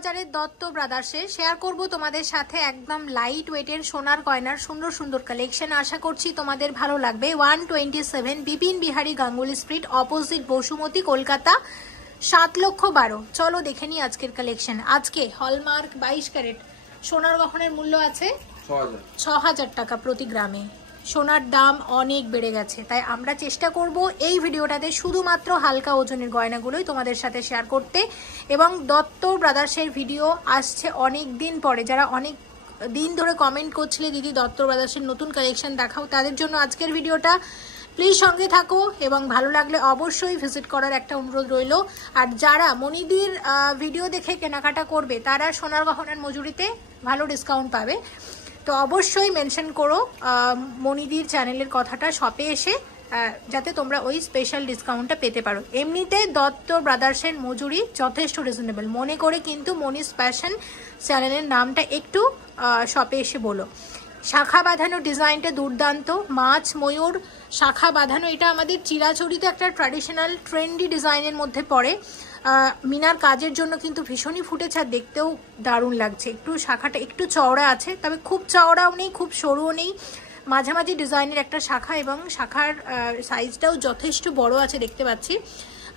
বাজারের দত্ত ব্রাদার্সে শেয়ার করব তোমাদের সাথে একদম লাইট ওয়েটের সোনার গয়নার সুন্দর সুন্দর কালেকশন। আশা করছি তোমাদের ভালো লাগবে। 127 বিপিন বিহারী গাঙ্গুলি স্ট্রিট, অপোজিট বসুমতী, কলকাতা 7,12,000। চলো দেখে নি আজকের কালেকশন। আজকে হলমার্ক 22 ক্যারেট সোনার গহনার মূল্য আছে 6,000 টাকা প্রতি গ্রামে। সোনার দাম অনেক বেড়ে গেছে, তাই আমরা চেষ্টা করব এই ভিডিওটাতে শুধুমাত্র হালকা ওজনের গয়নাগুলোই তোমাদের সাথে শেয়ার করতে। এবং দত্ত ব্রাদার্সের ভিডিও আসছে অনেক দিন পরে। যারা অনেক দিন ধরে কমেন্ট করছিলে দিদি দত্ত ব্রাদার্সের নতুন কালেকশন দেখাও, তাদের জন্য আজকের ভিডিওটা। প্লিজ সঙ্গে থাকো এবং ভালো লাগলে অবশ্যই ভিজিট করার একটা অনুরোধ রইল। আর যারা মনিদির ভিডিও দেখে কেনাকাটা করবে তারা সোনার গহনার মজুরিতে ভালো ডিসকাউন্ট পাবে। তো অবশ্যই মেনশন করো মনিদির চ্যানেলের কথাটা শপে এসে, যাতে তোমরা ওই স্পেশাল ডিসকাউন্টটা পেতে পারো। এমনিতে দত্ত ব্রাদার্সের মজুরি যথেষ্ট রিজনেবল মনে করে কিন্তু মনিস ফ্যাশন চ্যানেলের নামটা একটু শপে এসে বলো। শাখা বাঁধানো ডিজাইনটা দুর্দান্ত, মাছ ময়ূর শাখা বাঁধানো। এটা আমাদের চিরাচরিত একটা ট্র্যাডিশনাল ট্রেন্ডি ডিজাইনের মধ্যে পড়ে। মিনার কাজের জন্য কিন্তু ভীষণই ফুটেছে আর দেখতেও দারুণ লাগছে। একটু শাখাটা একটু চওড়া আছে, তবে খুব চওড়াও নেই খুব সরুও নেই, মাঝামাঝি ডিজাইনের একটা শাখা এবং শাখার সাইজটাও যথেষ্ট বড় আছে দেখতে পাচ্ছি।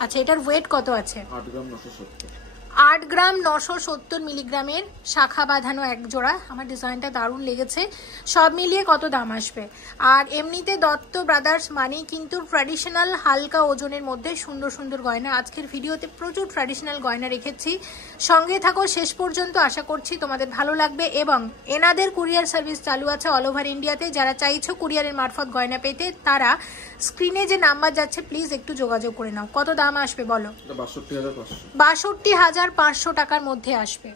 আচ্ছা, এটার ওয়েট কত আছে? 8 গ্রাম 970 মিলিগ্রামের শাখা বাঁধানো এক জোড়া। আমার ডিজাইনটা দারুণ লেগেছে। সব মিলিয়ে কত দাম আসবে? আর এমনিতে দত্ত ব্রাদার্স মানেই কিন্তু ট্র্যাডিশনাল হালকা ওজনের মধ্যে সুন্দর সুন্দর গয়না। আজকের ভিডিওতে প্রচুর ট্র্যাডিশনাল গয়না রেখেছি, সঙ্গে থাকো শেষ পর্যন্ত। আশা করছি তোমাদের ভালো লাগবে। এবং এনাদের কুরিয়ার সার্ভিস চালু আছে অল ওভার ইন্ডিয়াতে। যারা চাইছো কুরিয়ারের মারফত গয়না পেতে তারা স্ক্রিনে যে নাম্বার যাচ্ছে প্লিজ একটু যোগাযোগ করে নাও। কত দাম আসবে বলো? 62,500 টাকার মধ্যে আসবে।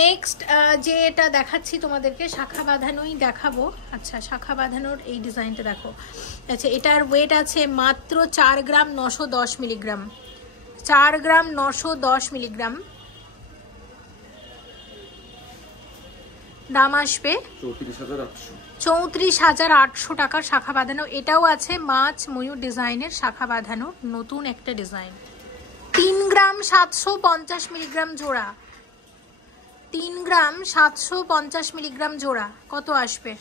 নেক্সট যে এটা দেখাচ্ছি তোমাদেরকে শাখা বাঁধানোই দেখাবো। আচ্ছা, শাখা বাঁধানোর এই ডিজাইনটা দেখো। আচ্ছা, এটার ওয়েট আছে মাত্র 4 গ্রাম 910 মিলিগ্রাম। 4 গ্রাম 910 মিলিগ্রাম দাম আসবে 34,800 টাকার শাখা বাঁধানো। এটাও আছে মাছ ময়ূর ডিজাইনের শাখা বাঁধানো, নতুন একটা ডিজাইন। 3 গ্রাম 750 মিলিগ্রাম জোড়া। 3 গ্রাম 750 মিলিগ্রাম জোড়া কত আসবে?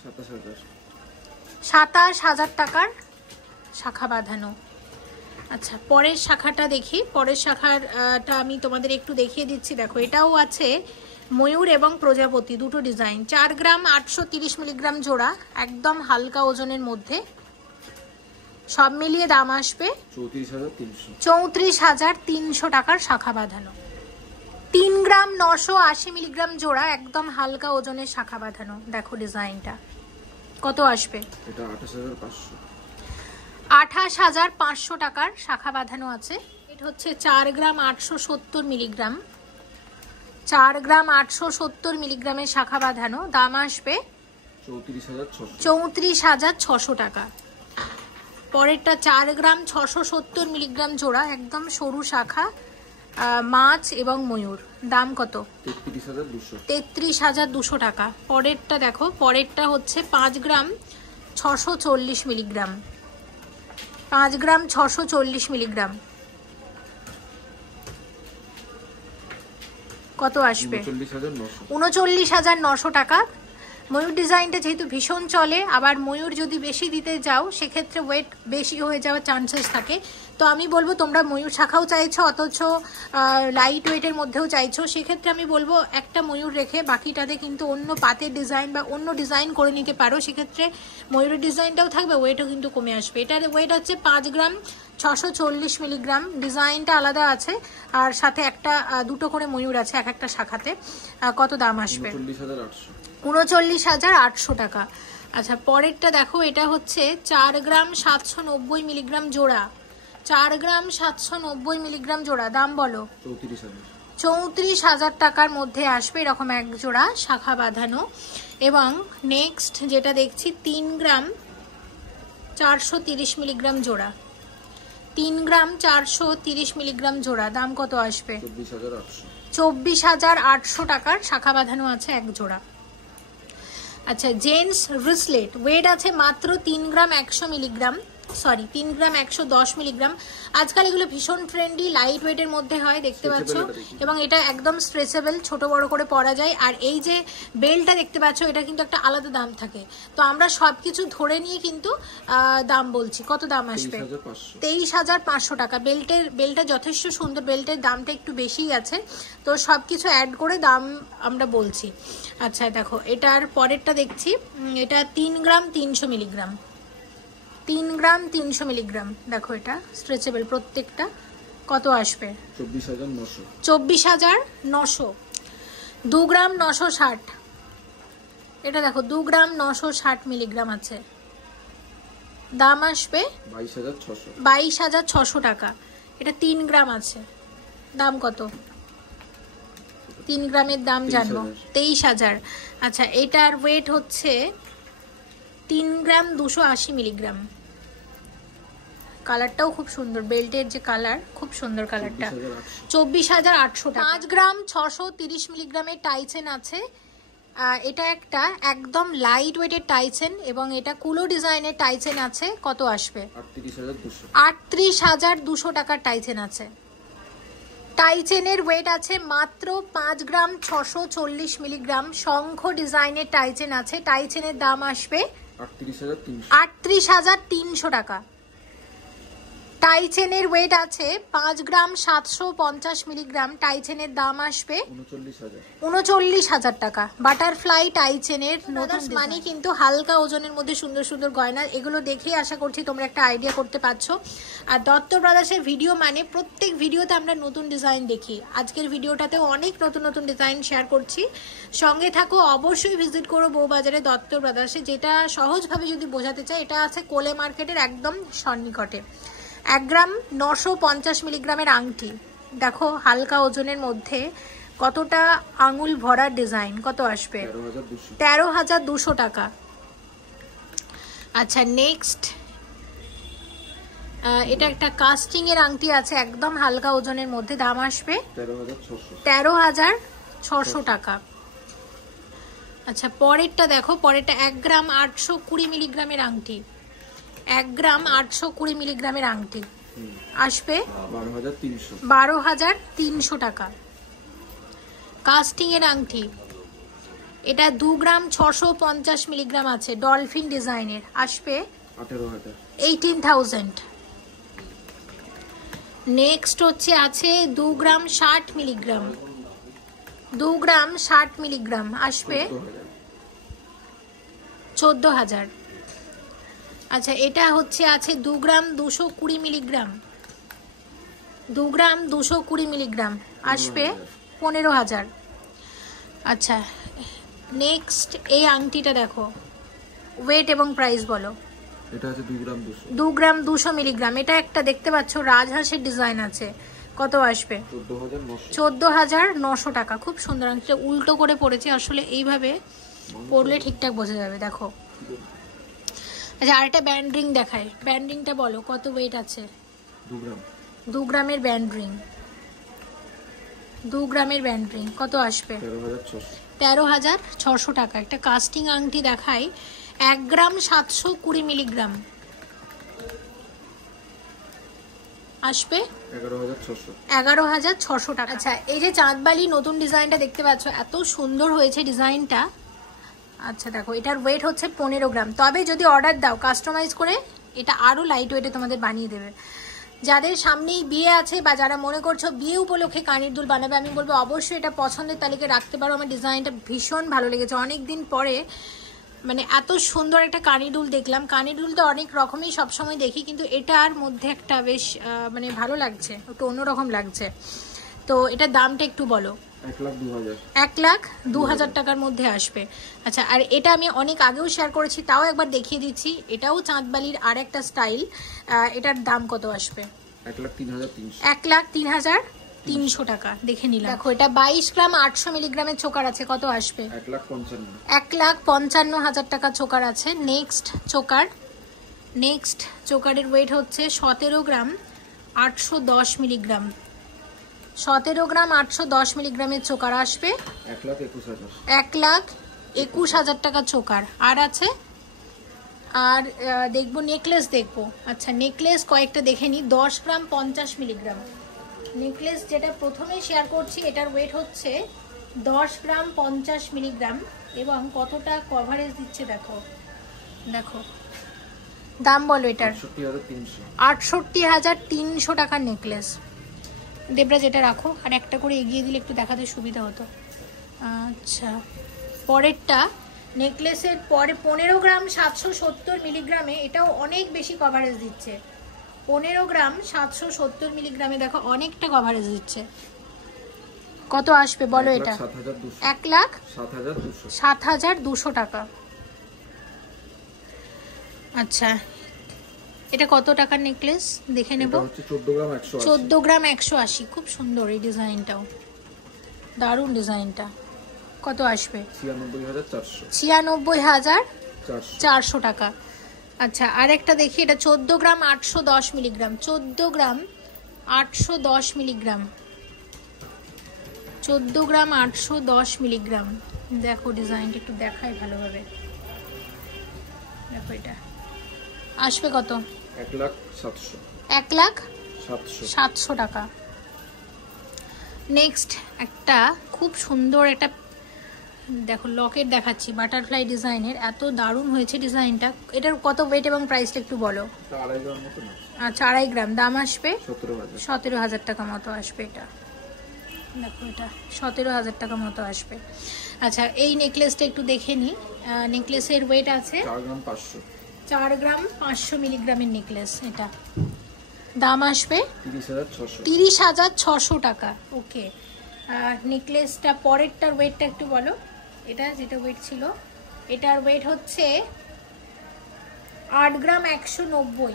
27,000 টাকার শাখা বাঁধানো। আচ্ছা, পরের শাখাটা দেখি। পরের শাখাটা আমি তোমাদের একটু দেখিয়ে দিচ্ছি। দেখো, এটাও আছে ময়ূর এবং প্রজাপতি দুটো ডিজাইন। 4 গ্রাম 830 মিলিগ্রাম জোড়া, একদম হালকা ওজনের মধ্যে। সব মিলিয়ে দাম আসবে 34,300 টাকার শাখা বাঁধানো। 3 গ্রাম 980 মিলিগ্রাম জোড়া, একদম হালকা ওজনের শাখা বাঁধানো। দেখো ডিজাইনটা কত আসবে? 28,500 টাকার শাখা বাঁধানো আছে। এটা হচ্ছে 4 গ্রাম 870 মিলিগ্রাম। 4 গ্রাম 870 মিলিগ্রামের শাখা বাঁধানো, দাম আসবে 34,600 টাকা। পরেরটা 4 গ্রাম 670 মিলিগ্রাম জোড়া, একদম সরু শাখা, মাছ এবং ময়ূর, দাম কত? 33,200 টাকা। পরেরটা দেখো, পরেরটা হচ্ছে 5 গ্রাম 640 মিলিগ্রাম। 5 গ্রাম 640 মিলিগ্রাম কত আসবে? 39,900 টাকা। ময়ূর ডিজাইনটা যেহেতু ভীষণ চলে, আবার ময়ূর যদি বেশি দিতে যাও সেক্ষেত্রে ওয়েট বেশি হয়ে যাওয়ার চান্সেস থাকে। তো আমি বলবো তোমরা ময়ূর শাখাও চাইছো অথচ লাইট ওয়েটের মধ্যেও চাইছো, সেক্ষেত্রে আমি বলবো একটা ময়ূর রেখে বাকিটাতে কিন্তু অন্য পাতের ডিজাইন বা অন্য ডিজাইন করে নিতে পারো। সেক্ষেত্রে ময়ূরের ডিজাইনটাও থাকবে, ওয়েটও কিন্তু কমে আসবে। এটার ওয়েট হচ্ছে 5 গ্রাম 640 মিলিগ্রাম। ডিজাইনটা আলাদা আছে আর সাথে একটা দুটো করে ময়ূর আছে এক একটা শাখাতে। কত দাম আসবে? 39,800 টাকা। আচ্ছা, পরেরটা দেখো, এটা হচ্ছে 4 গ্রাম 790 মিলিগ্রাম জোড়া। 4 গ্রাম 790 মিলিগ্রাম জোড়া, দাম বলো? 34,000 টাকার মধ্যে আসবে এরকম এক জোড়া শাখা বাঁধানো। এবং নেক্সট যেটা দেখছি 3 গ্রাম 430 মিলিগ্রাম জোড়া। 3 গ্রাম 430 মিলিগ্রাম জোড়া, দাম কত আসবে? 24,800 টাকার শাখা বাঁধানো আছে এক জোড়া। আচ্ছা, জেন্টস ব্রেসলেট, ওয়েট আছে মাত্র 3 গ্রাম 100 মিলিগ্রাম। সরি 3 গ্রাম 110 মিলিগ্রাম। আজকাল এগুলো ভীষণ ট্রেন্ডি, লাইট ওয়েটের মধ্যে হয়, দেখতে পাচ্ছ, এবং এটা একদম স্ট্রেচেবল, ছোট বড় করে পরা যায়। আর এই যে বেল্টটা দেখতে পাচ্ছ, এটা কিন্তু একটা আলাদা দাম থাকে। তো আমরা সবকিছু ধরে নিয়ে কিন্তু দাম বলছি। কত দাম আসবে? 23,500 টাকা। বেল্টটা যথেষ্ট সুন্দর, বেল্টের দামটা একটু বেশিই আছে, তো সবকিছু অ্যাড করে দাম আমরা বলছি। আচ্ছা দেখো, এটার পরেরটা দেখছি, এটা 3 গ্রাম 300 মিলিগ্রাম। 3 গ্রাম 300 মিলিগ্রাম, দেখো এটা স্ট্রেচেবল প্রত্যেকটা। কত আসবে? 24,900। 2 গ্রাম 960, এটা দেখো 2 গ্রাম 960 মিলিগ্রাম আছে, দাম আসবে 22,600 টাকা। এটা 3 গ্রাম আছে, দাম কত? 3 গ্রামের দাম জানবো, 23,000। আচ্ছা, এটার ওয়েট হচ্ছে 3 গ্রাম 280 মিলিগ্রাম। কালারটাও খুব সুন্দর, বেল্টের যে কালার, খুব সুন্দর কালারটা। 24,800 টাকা। 5 গ্রাম 630 মিলিগ্রামের টাইচেন আছে। এটা একটা একদম লাইট ওয়েটের টাইচেন, এবং এটা কুলো ডিজাইনের টাইচেন আছে। কত আসবে? 38,200 টাকার টাইচেন আছে। টাইচেনের ওয়েট আছে মাত্র 5 গ্রাম 640 মিলিগ্রাম। শঙ্খ ডিজাইনের টাইচেন আছে, টাইচেনের দাম আসবে 38,300 টাকা। টাইচেনের ওয়েট আছে 5 গ্রাম 750 মিলিগ্রাম। টাইচেনের দাম আসবে 39,000 টাকা। বাটারফ্লাই টাইচেনের নতুন মানে কিন্তু হালকা ওজনের মধ্যে সুন্দর সুন্দর গয়না, এগুলো দেখেই আশা করছি তোমরা একটা আইডিয়া করতে পারছো। আর দত্ত ব্রাদার্সের ভিডিও মানে প্রত্যেক ভিডিওতে আমরা নতুন ডিজাইন দেখি। আজকের ভিডিওটাতেও অনেক নতুন নতুন ডিজাইন শেয়ার করছি, সঙ্গে থাকো। অবশ্যই ভিজিট করো বউবাজারে দত্ত ব্রাদার্সে। যেটা সহজভাবে যদি বোঝাতে চাই, এটা আছে কোলে মার্কেটের একদম সন্নিকটে। 1 গ্রাম 950 মিলিগ্রামের আংটি, দেখো হালকা ওজনের মধ্যে কতটা আঙুল ভরার ডিজাইন। কত আসবে? 13,200 টাকা। আচ্ছা, নেক্সট এটা একটা কাস্টিং এর আংটি আছে, একদম হালকা ওজনের মধ্যে, দাম আসবে 13,600 টাকা। আচ্ছা, পরেরটা দেখো, পরেরটা 1 গ্রাম 820 মিলিগ্রামের আংটি। 1 গ্রাম 820 মিলিগ্রামের আংটি আসবে 12,300 টাকা। কাস্টিং এর আংটি, এটা 2 গ্রাম 650 মিলিগ্রাম আছে, ডলফিন ডিজাইনের, আসবে 18,000। নেক্সট হচ্ছে আছে 2 গ্রাম 60 মিলিগ্রাম। 2 গ্রাম 60 মিলিগ্রাম আসবে 14,000। আচ্ছা, এটা হচ্ছে আছে 2 গ্রাম 220 মিলিগ্রাম। 2 গ্রাম 220 মিলিগ্রাম আসবে 15,000। আচ্ছা, নেক্সট এই আংটিটা দেখো, ওয়েট এবং প্রাইস বলো। এটা আছে 2 গ্রাম 200। 2 গ্রাম 200 মিলিগ্রাম। এটা একটা দেখতে পাচ্ছ রাজহাঁসের ডিজাইন আছে, কত আসবে? 14,900 টাকা। খুব সুন্দর আংটিটা, উল্টো করে পড়েছে, আসলে এইভাবে পড়লে ঠিকঠাক বোঝা যাবে, দেখো। আচ্ছা, আরেকটা ব্যান্ড রিং দেখায়, ব্যান্ড রিংটা বলো কত ওয়েট আছে? 2 গ্রাম। 2 গ্রামের ব্যান্ড রিং, 2 গ্রামের ব্যান্ড রিং, কত আসবে? 13,600 টাকা। একটা কাস্টিং আংটি দেখায়, 1 গ্রাম 720 মিলিগ্রাম, আসবে 11,600 টাকা। আচ্ছা, এই যে চাঁদবালি নতুন ডিজাইনটা দেখতে পাচ্ছ, এত সুন্দর হয়েছে ডিজাইনটা। আচ্ছা দেখো, এটার ওয়েট হচ্ছে 15 গ্রাম। তবে যদি অর্ডার দাও কাস্টমাইজ করে, এটা আরও লাইট ওয়েটে তোমাদের বানিয়ে দেবে। যাদের সামনেই বিয়ে আছে বা যারা মনে করছো বিয়ে উপলক্ষে কানের দুল বানাবে, আমি বলবো অবশ্যই এটা পছন্দের তালিকায় রাখতে পারো। আমার ডিজাইনটা ভীষণ ভালো লেগেছে, অনেক দিন পরে মানে এত সুন্দর একটা কানের দুল দেখলাম। কানের দুল তো অনেক রকমই সবসময় দেখি, কিন্তু এটার মধ্যে একটা বেশ মানে ভালো লাগছে, একটু অন্যরকম লাগছে। তো এটার দামটা একটু বলো। 1,02,000 টাকার মধ্যে আসবে। আচ্ছা, আর এটা আমি অনেক আগেও শেয়ার করেছি, তাও একবার দেখিয়ে দিচ্ছি। এটাও চাঁদবালির আর একটা স্টাইল। এটার দাম কত আসবে? 1,03,300 টাকা। দেখে নিলাম। দেখো, এটা 22 গ্রাম 800 মিলিগ্রামের চোকার আছে, কত আসবে? 1,55,000 টাকা চোকার আছে। নেক্সট চোকারের ওয়েট হচ্ছে 17 গ্রাম 810 মিলিগ্রাম। 17 গ্রাম 810 মিলিগ্রামের চোকার আসবে 1,21,000 টাকা চোকার। আর আছে আর দেখবো নেকলেস দেখবো। আচ্ছা নেকলেস কয়েকটা দেখে নিই। 10 গ্রাম 50 মিলিগ্রাম নেকলেস যেটা প্রথমে শেয়ার করছি, এটার ওয়েট হচ্ছে 10 গ্রাম 50 মিলিগ্রাম এবং কতটা কভারেজ দিচ্ছে দেখো। দেখো দাম বলো এটার। 68,300 টাকার নেকলেস। দেবরাজ এটা রাখো, আর একটা করে এগিয়ে দিলে একটু দেখাতে সুবিধা হতো। আচ্ছা পরেরটা নেকলেসের পরে 15 গ্রাম 770 মিলিগ্রামে, এটাও অনেক বেশি কভারেজ দিচ্ছে। 15 গ্রাম 770 মিলিগ্রামে দেখো অনেকটা কভারেজ দিচ্ছে। কত আসবে বলো এটা? 1,07,200 টাকা। আচ্ছা এটা কত টাকার নেকলেস দেখে নেব। 14 গ্রাম 180। খুব সুন্দর এই ডিজাইনটাও, দারুণ ডিজাইনটা। কত আসবে? 96,400 টাকা। আচ্ছা আরেকটা দেখি, এটা 14 গ্রাম 810 মিলিগ্রাম। 14 গ্রাম 810 মিলিগ্রাম 14 গ্রাম 810 মিলিগ্রাম। দেখো ডিজাইনটা একটু দেখাই ভালোভাবে। দেখো এটা আসবে কত? 1,07,700 টাকা। নেক্সট একটা খুব সুন্দর একটা দেখো লকেট দেখাচ্ছি, বাটারফ্লাই ডিজাইনের। এত দারুণ হয়েছে ডিজাইনটা। এটার কত ওয়েট এবং প্রাইসটা একটু বলো। আচ্ছা 2.5 গ্রাম। দাম আসবে 17,000 টাকা মতো আসবে এটা। দেখো এটা 17,000 টাকা মতো আসবে। আচ্ছা এই নেকলেসটা একটু দেখে নিই। নেকলেসের ওয়েট আছে 4 গ্রাম 500 মিলিগ্রামের নেকলেস। এটা দাম আসবে 30,600 টাকা। ওকে নেকলেসটা পরেরটার ওয়েটটা একটু বলো। এটা যেটা ওয়েট ছিল, এটার ওয়েট হচ্ছে 8 গ্রাম 190।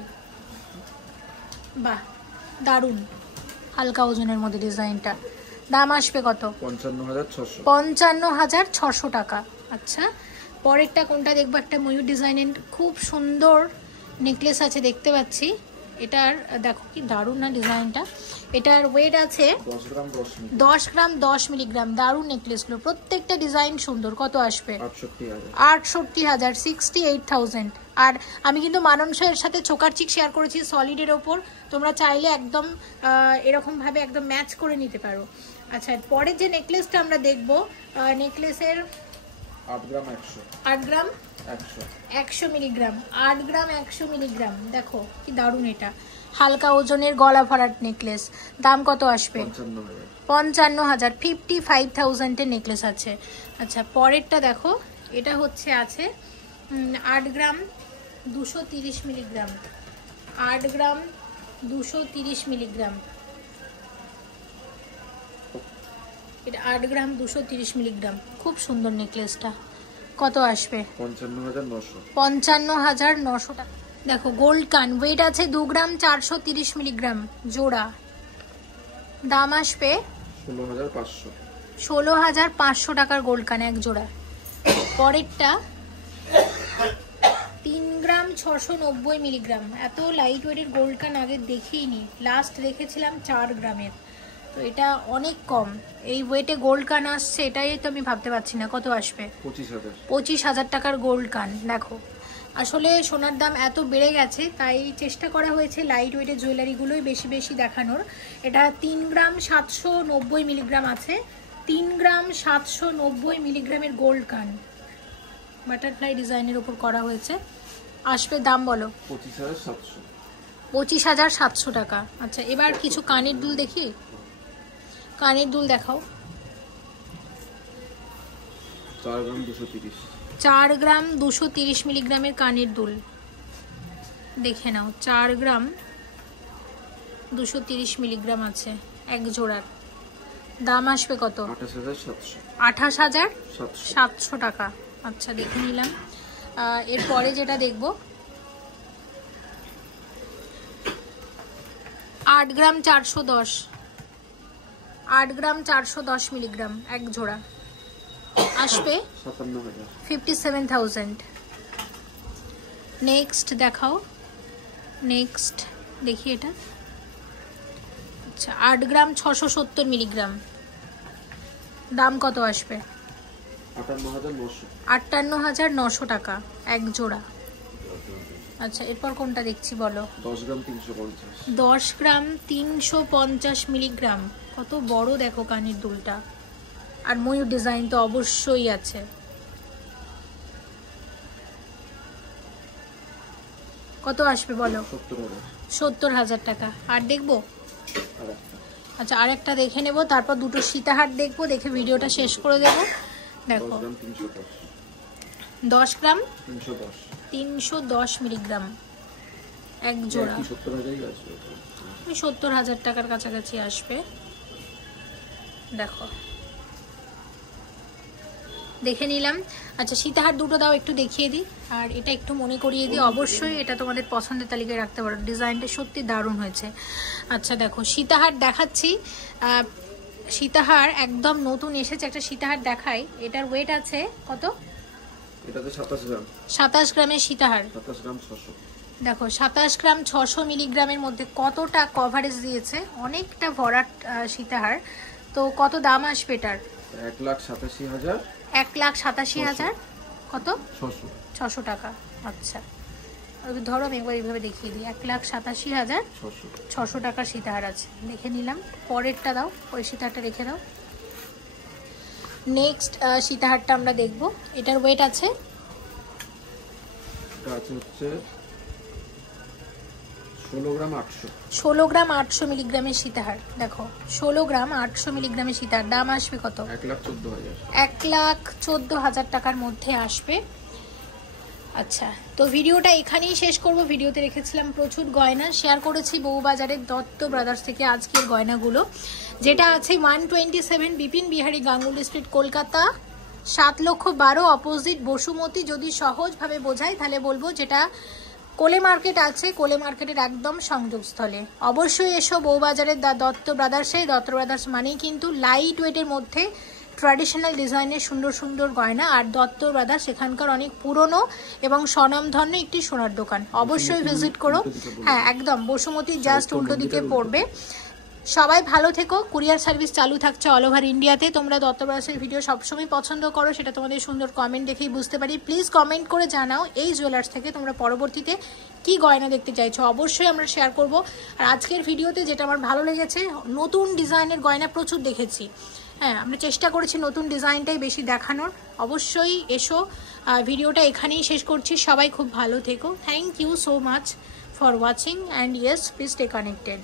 বাহ দারুণ হালকা ওজনের মধ্যে ডিজাইনটা। দাম আসবে কত? 55,600 টাকা। আচ্ছা পরেরটা কোনটা দেখবো? একটা ময়ূর ডিজাইনের খুব সুন্দর নেকলেস আছে দেখতে পাচ্ছি। এটার দেখো কি দারুণ না ডিজাইনটা। এটার ওয়েট আছে 10 গ্রাম 10 মিলিগ্রাম। দারুণ নেকলেসগুলো, প্রত্যেকটা ডিজাইন সুন্দর। কত আসবে? 68,000 68,000। আর আমি কিন্তু মাননসা-এর সাথে চোকার চিক শেয়ার করেছি সলিডের ওপর। তোমরা চাইলে একদম এরকম ভাবে একদম ম্যাচ করে নিতে পারো। আচ্ছা পরের যে নেকলেসটা আমরা দেখবো, নেকলেসের 8 গ্রাম 100 মিলিগ্রাম। 8 গ্রাম 100 মিলিগ্রাম। দেখো কি দারুণ, এটা হালকা ওজনের গলা ভরাট নেকলেস। দাম কত আসবে? 55,000 55,000 নেকলেস আছে। আচ্ছা পরেরটা দেখো, এটা হচ্ছে আছে 8 গ্রাম 230 মিলিগ্রাম। 8 গ্রাম 230 মিলিগ্রাম। এটা 8 গ্রাম 230 মিলিগ্রাম। খুব সুন্দর নেকলেসটা। কত আসবে? 55,900 টাকা। দেখো গোল্ড কান, ওয়েট আছে 2 গ্রাম 430 মিলিগ্রাম জোড়া। দাম আসবে 16,500 টাকার গোল্ড কান এক জোড়া। পরেরটা 3 গ্রাম 690 মিলিগ্রাম। এত লাইট ওয়েটের গোল্ড কান আগে দেখিনি, লাস্ট দেখেছিলাম 4 গ্রামের। তো এটা অনেক কম এই ওয়েটে গোল্ড কান আসছে, এটাই তো আমি ভাবতে পারছি না। কত আসবে? 25,000 টাকার গোল্ড কান। দেখো আসলে সোনার দাম এত বেড়ে গেছে, তাই চেষ্টা করা হয়েছে লাইট ওয়েটের জুয়েলারিগুলোই বেশি বেশি দেখানোর। এটা 3 গ্রাম 790 মিলিগ্রাম আছে। 3 গ্রাম 790 মিলিগ্রামের গোল্ড কান, বাটারফ্লাই ডিজাইনের উপর করা হয়েছে। আসবে দাম বলো। 25,700 টাকা। আচ্ছা এবার কিছু কানের দুল দেখি। কানের দুল দেখাও। 4 গ্রাম 230 মিলিগ্রামের কানের দুল দেখে নাও। 4 গ্রাম 230 মিলিগ্রাম আছে এক জোড়ার। দাম আসবে কত? 28,700 টাকা। আচ্ছা দেখে নিলাম। এরপরে যেটা দেখবো 8 গ্রাম 410। 8 গ্রাম 410 মিলিগ্রাম এক জোড়া। আসবে 57,000। নেক্সট দেখাও। নেক্সট দেখি এটা। আচ্ছা 8 গ্রাম 670 মিলিগ্রাম। দাম কত আসবে? 58,900 টাকা এক জোড়া। আচ্ছা, এরপর কোনটা দেখছি বলো? 10 গ্রাম 350। 10 গ্রাম 350 মিলিগ্রাম। কত বড় দেখো কানের দুলটা, আর ময়ূর ডিজাইন তো অবশ্যই আছে। কত আসবে বলো? 70,000 টাকা। আর দেখবো? আচ্ছা, আরেকটা দেখে নেব, তারপর দুটো সীতাহার দেখবো, দেখে ভিডিওটা শেষ করে দেবো। দেখো 10 গ্রাম 310 মিলিগ্রাম এক জোড়া, 70,000 টাকার কাছাকাছি আসবে। দেখো, দেখে নিলাম। আচ্ছা, সীতাহার দুটো দাও, একটু দেখিয়ে দিই, আর এটা একটু মনে করিয়ে দিই। অবশ্যই এটা তোমাদের পছন্দের তালিকায় রাখতে পারো, ডিজাইনটা সত্যি দারুণ হয়েছে। আচ্ছা দেখো, সীতাহার দেখাচ্ছি। সীতাহার একদম নতুন এসেছে, একটা সীতাহার দেখাই। এটার ওয়েট আছে কত? এটাতে 27 গ্রাম। 27 গ্রামের সীতাহার। 27 গ্রাম 600। দেখো 27 গ্রাম 600 মিলিগ্রামের মধ্যে কতটা কভারেজ দিয়েছে, অনেকটা ভরাট সীতাহার। তো কত দাম আসবে এটার? 1,87,000। 1,87,000 কত? 600 টাকা। আচ্ছা, ধরো আমি একবার এইভাবে দেখিয়ে দিই। 1,87,600 টাকার সীতাহার আছে, দেখে নিলাম। পরেরটা দাও, ওই সীতাহারটা রেখে দাও। নেক্সট সীতাহারটা আমরা দেখব। এটার ওয়েট আছে, এটা আছে হচ্ছে 16 গ্রাম 800। 16 গ্রাম 800 মিলিগ্রামের সীতাহার। দেখো 16 গ্রাম 800 মিলিগ্রামের সীতাহার, দাম আসবে কত? 1,14,000। 1,14,000 টাকার মধ্যে আসবে। আচ্ছা, তো ভিডিওটা এখানেই শেষ করব। ভিডিওতে রেখেছিলাম প্রচুর গয়না, শেয়ার করেছি বউবাজারের দত্ত ব্রাদার্স থেকে আজকের গয়নাগুলো, যেটা আছে 127 বিপিন বিহারী গাঙ্গুলি স্ট্রিট, কলকাতা 7,12,000, অপোজিট বসুমতী। যদি সহজভাবে বোঝাই তাহলে বলবো যেটা কোলে মার্কেট আছে, কোলে মার্কেটের একদম সংযোগস্থলে। অবশ্যই এসো বউবাজারের দত্ত ব্রাদার্সে। দত্ত ব্রাদার্স মানেই কিন্তু লাইট ওয়েটের মধ্যে ট্র্যাডিশনাল ডিজাইনের সুন্দর সুন্দর গয়না। আর দত্ত ব্রাদার্স এখানকার অনেক পুরনো এবং স্বনামধন্য একটি সোনার দোকান, অবশ্যই ভিজিট করো। হ্যাঁ একদম, বসুমতী জাস্ট উল্টো দিকে পড়বে। সবাই ভালো থেকো। কুরিয়ার সার্ভিস চালু থাকছে অল ওভার ইন্ডিয়াতে। তোমরা দত্ত ব্রাদার্সের ভিডিও সবসময় পছন্দ করো, সেটা তোমাদের সুন্দর কমেন্ট দেখেই বুঝতে পারি। প্লিজ কমেন্ট করে জানাও এই জুয়েলার্স থেকে তোমরা পরবর্তীতে কি গয়না দেখতে চাইছো, অবশ্যই আমরা শেয়ার করব। আর আজকের ভিডিওতে যেটা আমার ভালো লেগেছে, নতুন ডিজাইনের গয়না প্রচুর দেখেছি। হ্যাঁ, আমরা চেষ্টা করেছি নতুন ডিজাইনটাই বেশি দেখানোর। অবশ্যই এসো। ভিডিওটা এখানেই শেষ করছি। সবাই খুব ভালো থেকো। Thank you so much for watching and yes, please stay connected.